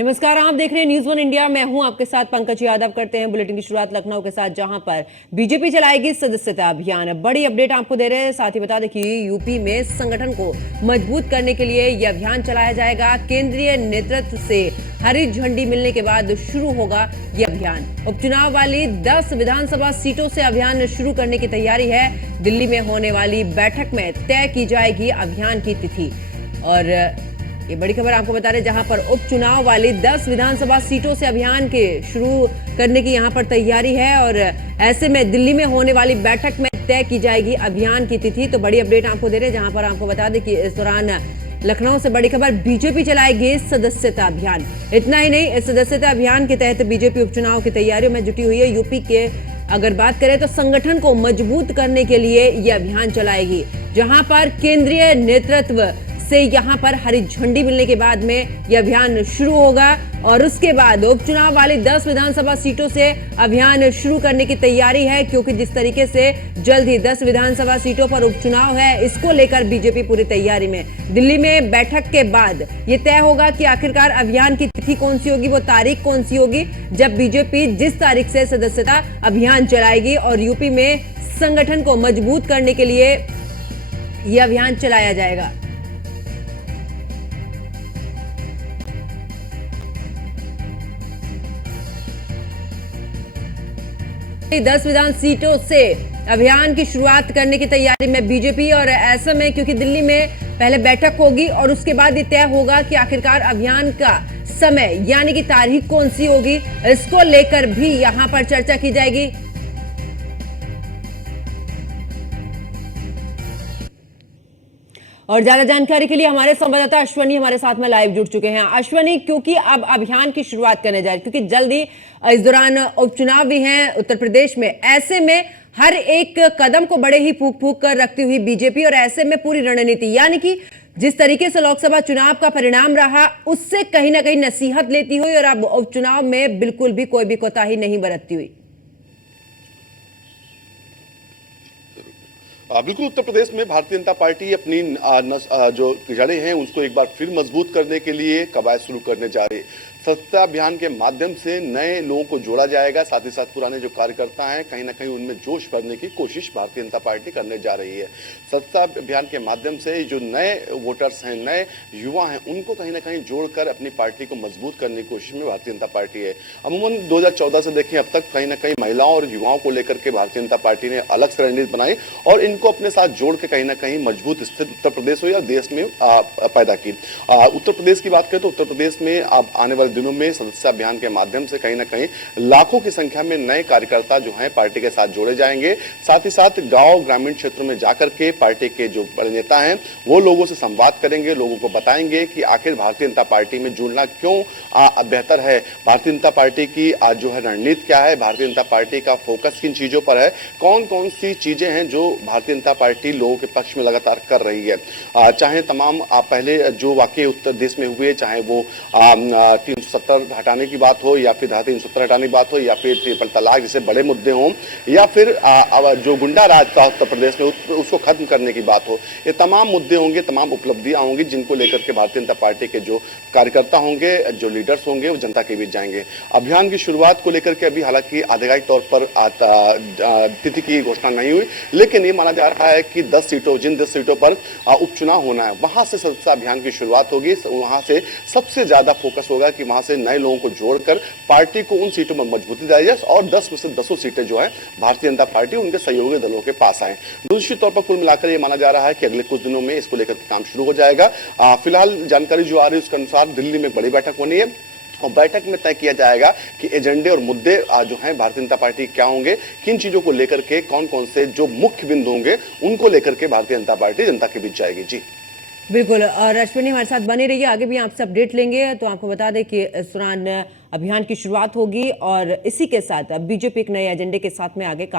नमस्कार, आप देख रहे हैं न्यूज़ वन इंडिया। मैं हूं आपके साथ पंकज यादव। करते हैं बुलेटिन की शुरुआत लखनऊ के साथ, जहां पर बीजेपी चलाएगी सदस्यता अभियान। बड़ी अपडेट आपको दे रहे हैं। साथ ही बता दें कि यूपी में संगठन को मजबूत करने के लिए यह अभियान चलाया जाएगा। केंद्रीय नेतृत्व से हरी झंडी मिलने के बाद शुरू होगा यह अभियान। उपचुनाव वाली 10 विधानसभा सीटों से अभियान शुरू करने की तैयारी है। दिल्ली में होने वाली बैठक में तय की जाएगी अभियान की तिथि। और ये बड़ी खबर आपको बता रहे, जहां पर उपचुनाव वाली 10 विधानसभा सीटों से अभियान के शुरू करने की यहां पर तैयारी है। और ऐसे में दिल्ली में होने वाली बैठक में तय की जाएगी अभियान की तिथि। तो बड़ी अपडेट आपको दे रहे हैं, जहां पर आपको बता दें कि इस दौरान लखनऊ से बड़ी खबर, बीजेपी चलाएगी सदस्यता अभियान। इतना ही नहीं, इस सदस्यता अभियान के तहत बीजेपी उपचुनाव की तैयारियों में जुटी हुई है। यूपी के अगर बात करें तो संगठन को मजबूत करने के लिए यह अभियान चलाएगी, जहां पर केंद्रीय नेतृत्व से यहां पर हरी झंडी मिलने के बाद में यह अभियान शुरू होगा। और उसके बाद उपचुनाव वाली 10 विधानसभा सीटों से अभियान शुरू करने की तैयारी है, क्योंकि जिस तरीके से जल्द ही 10 विधानसभा सीटों पर उपचुनाव है, इसको लेकर बीजेपी पूरी तैयारी में। दिल्ली में बैठक के बाद यह तय होगा कि आखिरकार अभियान की तिथि कौन सी होगी, वो तारीख कौन सी होगी, जब बीजेपी जिस तारीख से सदस्यता अभियान चलाएगी। और यूपी में संगठन को मजबूत करने के लिए यह अभियान चलाया जाएगा। 10 विधान सीटों से अभियान की शुरुआत करने की तैयारी में बीजेपी। और ऐसे में क्योंकि दिल्ली में पहले बैठक होगी और उसके बाद ये तय होगा कि आखिरकार अभियान का समय यानी कि तारीख कौन सी होगी, इसको लेकर भी यहां पर चर्चा की जाएगी। और ज्यादा जानकारी के लिए हमारे संवाददाता अश्वनी हमारे साथ में लाइव जुड़ चुके हैं। अश्वनी, क्योंकि अब अभियान की शुरुआत करने जा रही है, क्योंकि जल्दी इस दौरान उपचुनाव भी हैं उत्तर प्रदेश में, ऐसे में हर एक कदम को बड़े ही फूक फूक कर रखती हुई बीजेपी, और ऐसे में पूरी रणनीति यानी कि जिस तरीके से लोकसभा चुनाव का परिणाम रहा, उससे कहीं ना कहीं नसीहत लेती हुई और अब उपचुनाव में बिल्कुल भी कोई भी कोताही नहीं बरतती हुई। बिल्कुल, उत्तर प्रदेश में भारतीय जनता पार्टी अपनी जो जड़ें हैं उसको एक बार फिर मजबूत करने के लिए कवायद शुरू करने जा रही है। सदस्यता अभियान के माध्यम से नए लोगों को जोड़ा जाएगा, साथ ही साथ पुराने जो कार्यकर्ता हैं कहीं ना कहीं उनमें जोश भरने की कोशिश भारतीय जनता पार्टी करने जा रही है। सदस्यता अभियान के माध्यम से जो नए वोटर्स हैं, नए युवा हैं, उनको कहीं ना कहीं जोड़कर अपनी पार्टी को मजबूत करने की कोशिश में भारतीय जनता पार्टी है। अमूमन 2014 से देखें अब तक कहीं ना कहीं महिलाओं और युवाओं को लेकर के भारतीय जनता पार्टी ने अलग से रणनीति बनाई और इनको अपने साथ जोड़ के कहीं ना कहीं मजबूत स्थिति उत्तर प्रदेश हो या देश में पैदा की। उत्तर प्रदेश की बात करें तो उत्तर प्रदेश में अब आने वाले दिनों में सदस्यता अभियान के माध्यम से कहीं ना कहीं लाखों की संख्या में नए कार्यकर्ता जो हैं पार्टी के साथ जोड़े जाएंगे। साथ ही साथ गांव ग्रामीण क्षेत्रों में जाकर के पार्टी के जो बड़े नेता हैं वो लोगों से संवाद करेंगे, लोगों को बताएंगे कि आखिर भारतीय जनता पार्टी में जुड़ना क्यों बेहतर है, भारतीय जनता पार्टी की आज जो है रणनीति क्या है, भारतीय जनता पार्टी का फोकस किन चीजों पर है, कौन कौन सी चीजें हैं जो भारतीय जनता पार्टी लोगों के पक्ष में लगातार कर रही है। चाहे तमाम पहले जो वाकये उत्तर प्रदेश में हुए, चाहे वो 370 हटाने की बात हो या फिर धारा 370 हटाने की बात हो या फिर ट्रिपल तलाक जैसे बड़े मुद्दे हों या फिर जो गुंडा राज था उत्तर प्रदेश में उसको खत्म करने की बात हो, ये तमाम मुद्दे होंगे, तमाम उपलब्धियां होंगी जिनको लेकर के भारतीय जनता पार्टी के जो कार्यकर्ता होंगे, जो लीडर्स होंगे, वो जनता के बीच जाएंगे। अभियान की शुरुआत को लेकर के अभी हालांकि आधिकारिक तौर पर तिथि की घोषणा नहीं हुई, लेकिन ये माना जा रहा है कि 10 सीटों जिन 10 सीटों पर उपचुनाव होना है वहां से सदस्यता अभियान की शुरुआत होगी। वहां से सबसे ज्यादा फोकस होगा कि वहां से नए लोगों को जोड़कर पार्टी को उन सीटों में मजबूती दी जाए और 10 में से 10 सीटें जो है भारतीय जनता पार्टी उनके सहयोगी दलों के पास आए। निश्चित तौर पर कुल मिलाकर यह माना जा रहा है कि अगले कुछ दिनों में इसको लेकर काम शुरू हो जाएगा। फिलहाल जानकारी जो आ रही है उसके अनुसार दिल्ली में बड़ी बैठक होनी है और बैठक में तय किया जाएगा कि एजेंडे और मुद्दे जो हैं भारतीय जनता पार्टी क्या होंगे, किन चीजों को लेकर के कौन कौन से जो मुख्य बिंदु होंगे उनको लेकर के भारतीय जनता पार्टी जनता के बीच जाएगी। जी बिल्कुल, और अश्विनी हमारे साथ बने रहिए, आगे भी आपसे अपडेट लेंगे। तो आपको बता दें कि इस दौरान अभियान की शुरुआत होगी और इसी के साथ बीजेपी एक नए एजेंडे के साथ में आगे काम